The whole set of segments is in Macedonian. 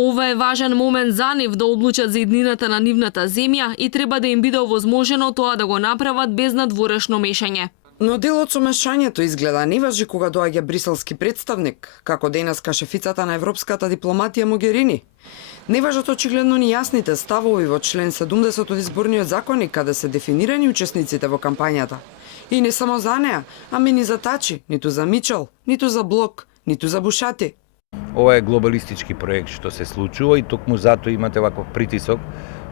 Ова е важен момент за нив да одлучат за иднината на нивната земја и треба да им биде овозможено тоа да го направат без надворешно мешање. Но делот со мешањето изгледа не важи кога доаѓа бриселски представник, како денеска шефицата на европската дипломатија Могерини. Не важат очигледно ни јасните ставови во член 70 од изборниот законник, каде се дефинирани учесниците во кампањата. И не само за неа, ами ни за Тачи, ниту за Мичел, ниту за Блок, ниту за Бушати. Ова е глобалистички проект што се случува и токму затоа имате ваков притисок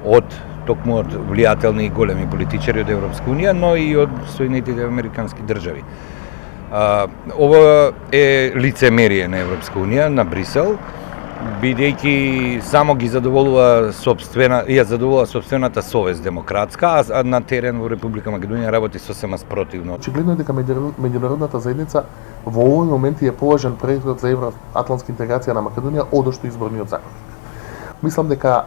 од влијателни и големи политичари од Европска унија, но и од Соединетите американски држави. Ова е лицемерие на Европска унија, на Брисел, бидејќи само ги задоволува сопствената совест демократска, а на терен во Република Македонија работи сосема спротивно. Очигледно е дека меѓународната заедница во овој момент е поважен проектот за евроатлантска интеграција на Македонија одошто изборниот закон. Мислам дека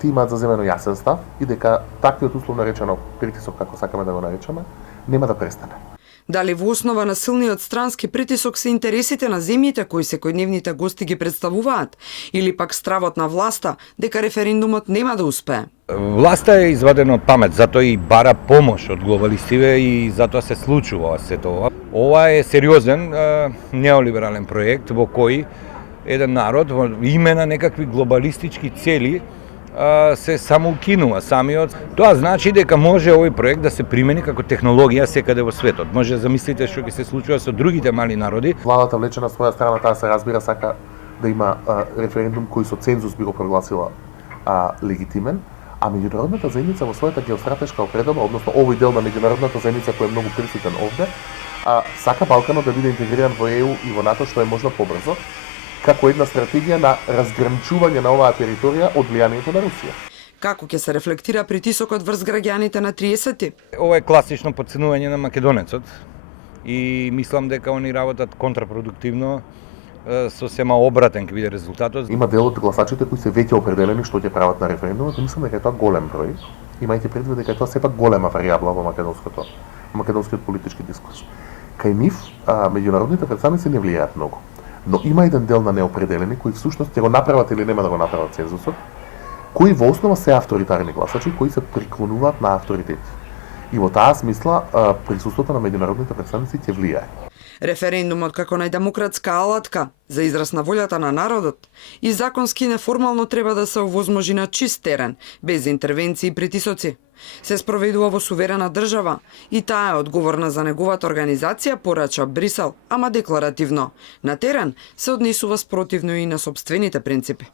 ти имаат заземено јасен став и дека таквиот условно речено притисок, како сакаме да го наречеме, нема да престане. Дали во основа на силниот странски притисок се интересите на земјите кои секојдневните гости ги представуваат, или пак стравот на власта дека референдумот нема да успее? Власта е извадена од памет, затоа и бара помош од глобалистиве и затоа се случува сето ова. Ова е сериозен неолиберален проект во кој еден народ во име на некакви глобалистички цели се самоукинува самиот. Тоа значи дека може овој проект да се примени како технологија секаде во светот. Може да замислите што ќе се случува со другите мали народи. Владата влече на своја страна, таа се разбира, сака да има референдум кој со цензус би го прогласила легитимен, а меѓународната заедница во својата геостратешка опредба, односно овој дел на меѓународната заедница кој е многу присутен овде, сака Балканот да биде интегриран во ЕУ и во НАТО што е можно побрзо, како една стратегија на разграничување на оваа територија од влијанието на Русија. Како ќе се рефлектира притисокот врз граѓаните на 30-ти? Ова е класично подценување на македонецот и мислам дека они работат контрапродуктивно, сосема обратен ќе биде резултатот. Има дел од гласачите кои се веќе определени што ќе прават на референдумот и мислам дека е тоа голем број, имајќи предвид дека е тоа сепак голема варијабла во македонскиот политички дискурс. Кај нив меѓународните представници не влијаат многу. Но има еден дел на неопределени кои всушност ќе го направат или нема да го направат цензусот, кои во основа се авторитарни гласачи, кои се приклонуваат на авторитети. И во таа смисла присуството на меѓународните представници ќе влијае. Референдумот како најдемократска алатка за израз на волјата на народот и законски неформално треба да се овозможи на чист терен, без интервенции и притисоци. Се спроведува во суверена држава и таа е одговорна за неговата организација, порача Брисел, ама декларативно. На терен се однесува спротивно и на сопствените принципи.